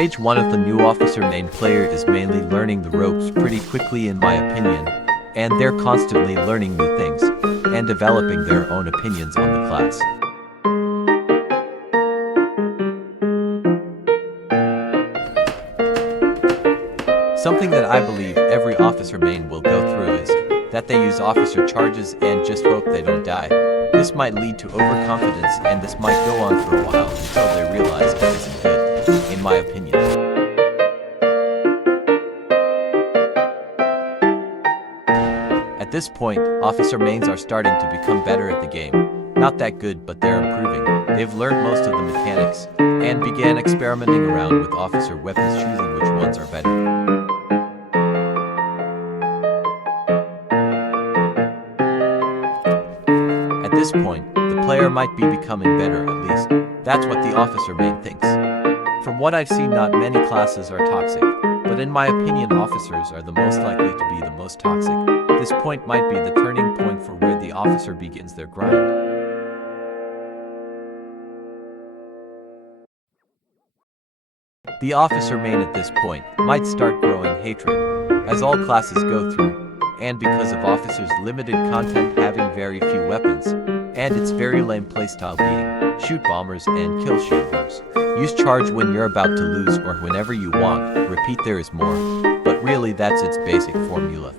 Stage 1 of the new officer main player is mainly learning the ropes pretty quickly in my opinion, and they're constantly learning new things, and developing their own opinions on the class. Something that I believe every officer main will go through is that they use officer charges and just hope they don't die. This might lead to overconfidence, and this might go on for a while until they realize it isn't good, in my opinion. At this point, officer mains are starting to become better at the game. Not that good, but they're improving. They've learned most of the mechanics, and began experimenting around with officer weapons, choosing which ones are better. At this point, the player might be becoming better, at least. That's what the officer main thinks. From what I've seen, not many classes are toxic, but in my opinion officers are the most likely to be the most toxic. This point might be the turning point for where the officer begins their grind. The officer main at this point might start growing hatred, as all classes go through, and because of officers' limited content having very few weapons, and its very lame playstyle being shoot bombers and kill shooters. Use charge when you're about to lose or whenever you want, repeat there is more, but really that's its basic formula.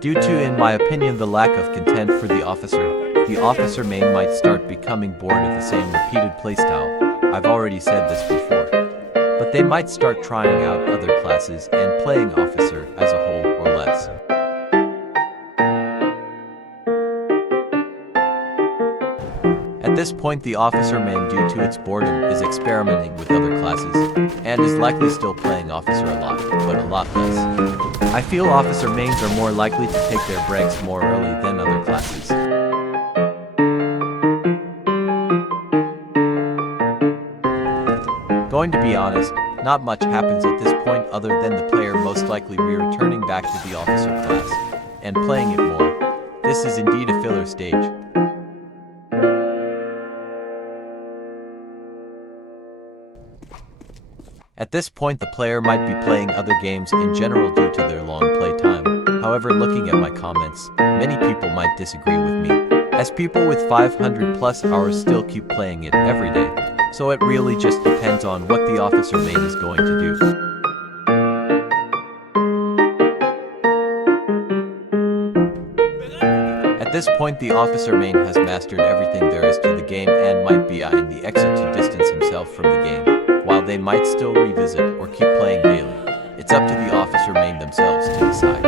Due to, in my opinion, the lack of content for the officer main might start becoming bored of the same repeated playstyle. I've already said this before. But they might start trying out other classes and playing officer as a whole or less. At this point, the officer main, due to its boredom, is experimenting with other classes, and is likely still playing officer a lot, but a lot less. I feel officer mains are more likely to take their breaks more early than other classes. Going to be honest, not much happens at this point other than the player most likely returning back to the officer class, and playing it more. This is indeed a filler stage. At this point the player might be playing other games in general due to their long play time. However, looking at my comments, many people might disagree with me, as people with 500 plus hours still keep playing it every day. So it really just depends on what the officer main is going to do. At this point the officer main has mastered everything there is to the game and might be eyeing the exit to distance himself from the game, while they might still revisit or keep playing daily. It's up to the officer main themselves to decide.